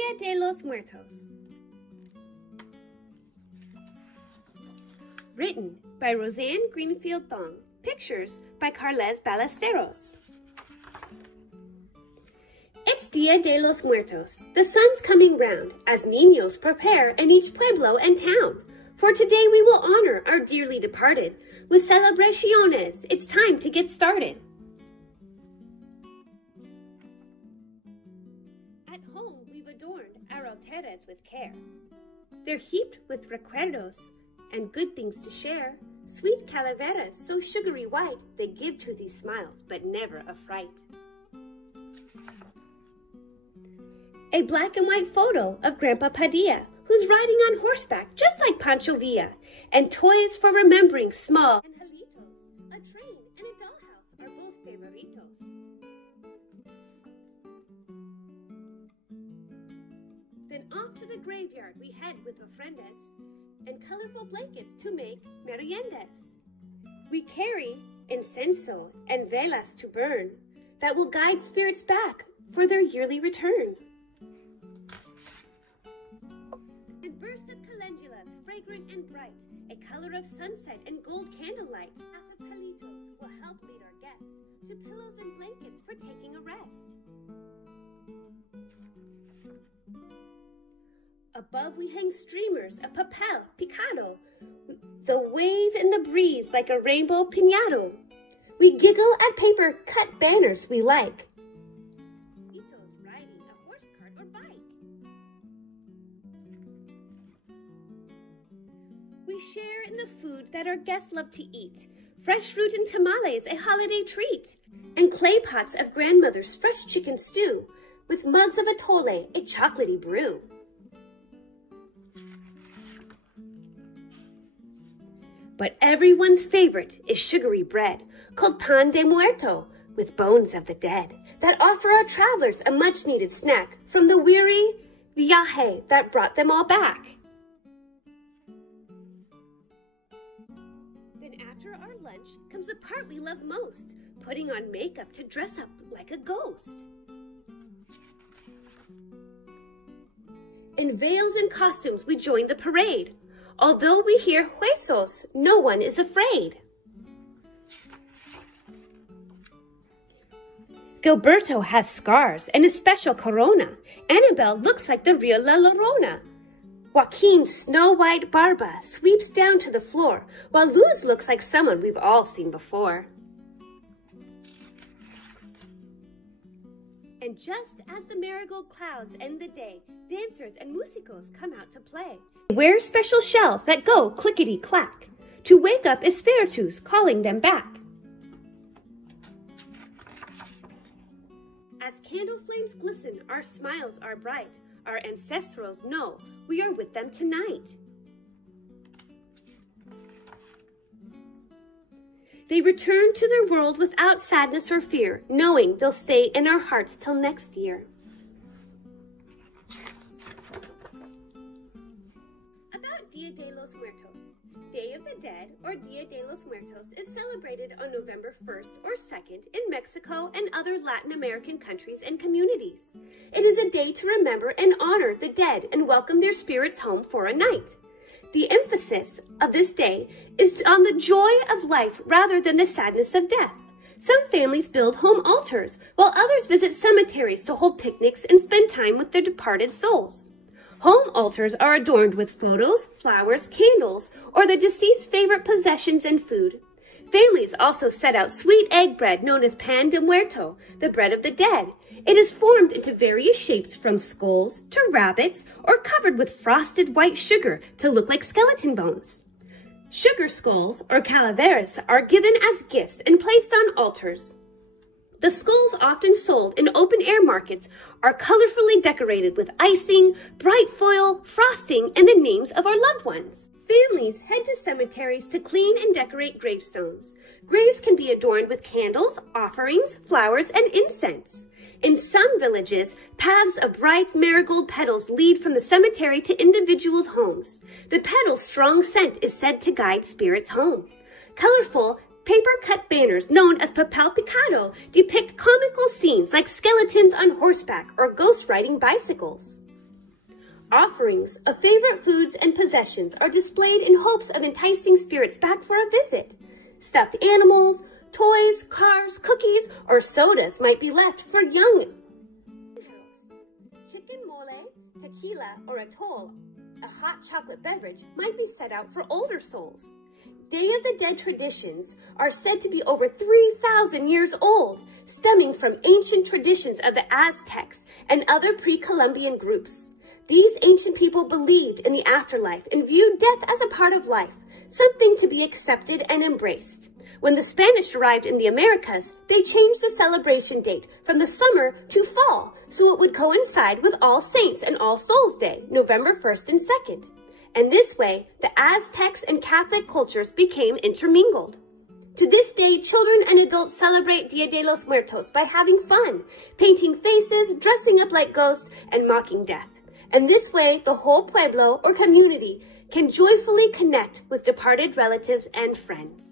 Dia de los Muertos. Written by Roseanne Greenfield Thong. Pictures by Ballesteros. It's Dia de los Muertos. The sun's coming round as niños prepare in each pueblo and town. For today we will honor our dearly departed with celebraciones. It's time to get started. At home we've adorned our altares with care. They're heaped with recuerdos and good things to share. Sweet calaveras, so sugary white, they give toothy smiles, but never a fright. A black and white photo of Grandpa Padilla, who's riding on horseback just like Pancho Villa, and toys for remembering small angelitos. A train and a dollhouse are both favoritos. Then off to the graveyard we head with ofrendas and colorful blankets to make meriendas. We carry incenso and velas to burn that will guide spirits back for their yearly return. And bursts of calendulas, fragrant and bright, a color of sunset and gold candlelight. Acapelitos will help lead our guests to pillows and blankets for taking a rest. Above we hang streamers of papel picado, the wave in the breeze like a rainbow piñado. We giggle at paper cut banners we like. Itos riding a horse cart or bike. We share in the food that our guests love to eat. Fresh fruit and tamales, a holiday treat. And clay pots of grandmother's fresh chicken stew, with mugs of atole, a chocolatey brew. But everyone's favorite is sugary bread, called pan de muerto, with bones of the dead, that offer our travelers a much-needed snack from the weary viaje that brought them all back. Then after our lunch comes the part we love most, putting on makeup to dress up like a ghost. In veils and costumes we join the parade. Although we hear huesos, no one is afraid. Gilberto has scars and a special corona. Annabelle looks like the real La Llorona. Joaquin's snow-white barba sweeps down to the floor, while Luz looks like someone we've all seen before. And just as the marigold clouds end the day, dancers and musicos come out to play. They wear special shells that go clickety-clack to wake up espiritus calling them back. As candle flames glisten, our smiles are bright. Our ancestrals know we are with them tonight. They return to their world without sadness or fear, knowing they'll stay in our hearts till next year. About Dia de los Muertos. Day of the Dead, or Dia de los Muertos, is celebrated on November 1st or 2nd in Mexico and other Latin American countries and communities. It is a day to remember and honor the dead and welcome their spirits home for a night. The emphasis of this day is on the joy of life rather than the sadness of death. Some families build home altars, while others visit cemeteries to hold picnics and spend time with their departed souls. Home altars are adorned with photos, flowers, candles, or the deceased's favorite possessions and food. Families also set out sweet egg bread known as pan de muerto, the bread of the dead. It is formed into various shapes from skulls to rabbits or covered with frosted white sugar to look like skeleton bones. Sugar skulls, or calaveras, are given as gifts and placed on altars. The skulls, often sold in open-air markets, are colorfully decorated with icing, bright foil, frosting, and the names of our loved ones. Families head to cemeteries to clean and decorate gravestones. Graves can be adorned with candles, offerings, flowers, and incense. In some villages, paths of bright marigold petals lead from the cemetery to individuals' homes. The petal's strong scent is said to guide spirits home. Colorful, paper-cut banners known as papel picado depict comical scenes like skeletons on horseback or ghost riding bicycles. Offerings of favorite foods and possessions are displayed in hopes of enticing spirits back for a visit. Stuffed animals, toys, cars, cookies, or sodas might be left for young. Chicken mole, tequila, or atole, a hot chocolate beverage, might be set out for older souls. Day of the Dead traditions are said to be over 3,000 years old, stemming from ancient traditions of the Aztecs and other pre-Columbian groups. These ancient people believed in the afterlife and viewed death as a part of life, something to be accepted and embraced. When the Spanish arrived in the Americas, they changed the celebration date from the summer to fall, so it would coincide with All Saints and All Souls Day, November 1st and 2nd. And this way, the Aztecs and Catholic cultures became intermingled. To this day, children and adults celebrate Dia de los Muertos by having fun, painting faces, dressing up like ghosts, and mocking death. And this way, the whole pueblo or community can joyfully connect with departed relatives and friends.